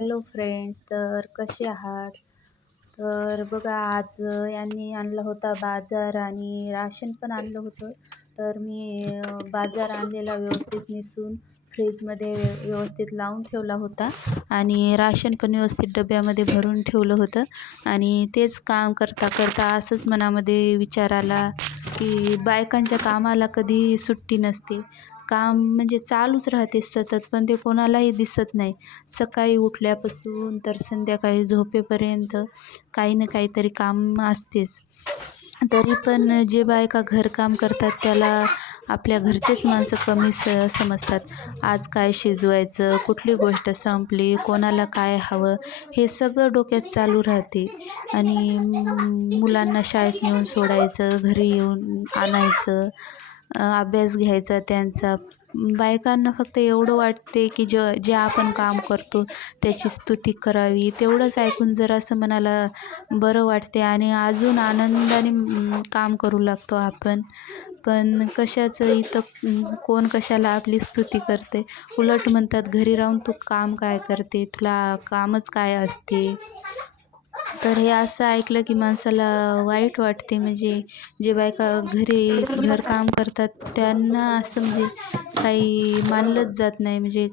Hello friends तर कसे आहात? तर बघा आज यांनी आणला होता बाजार आणि राशन पण आणलं होतं. तर मी बाजार आणलेला व्यवस्थित नेसून फ्रीजमध्ये व्यवस्थित लावून ठेवला होता आणि राशन पण व्यवस्थित डब्यामध्ये भरून ठेवलं होतं. आणि तेच काम करता करता असंच मनामध्ये विचार आला की बायकांच्या कामाला कधी सुट्टी नसते. काम म्हणजे चालूच राहते सतत पण ते कोणालाही दिसत नाही. सकाळी उठल्यापासून तर संध्याकाळी झोपेपर्यंत काही ना काहीतरी काम असतेच. तरी पण जे बायका घरकाम करतात त्याला आपल्या घरचेच माणसं कमी स समजतात. आज काय शिजवायचं कुठली गोष्ट संपली कोणाला काय हवं हे सगळं डोक्यात चालू राहते. आणि मुलांना शाळेत नेऊन सोडायचं घरी येऊन आणायचं अभ्यास घ्यायचा त्यांचा. बायकांना फक्त एवढं वाटते की ज जे आपण काम करतो त्याची स्तुती करावी. तेवढंच ऐकून जरासं मनाला बरं वाटते आणि अजून आनंदाने काम करू लागतो आपण. पण कशाचं इथं कोण कशाला आपली स्तुती करते? उलट म्हणतात घरी राहून तू काम काय करते? तुला कामच काय असते? तर हे असं ऐकलं की माणसाला वाईट वाटते. म्हणजे जे बायका घरी घरकाम करतात त्यांना असं म्हणजे काही मानलंच जात नाही. म्हणजे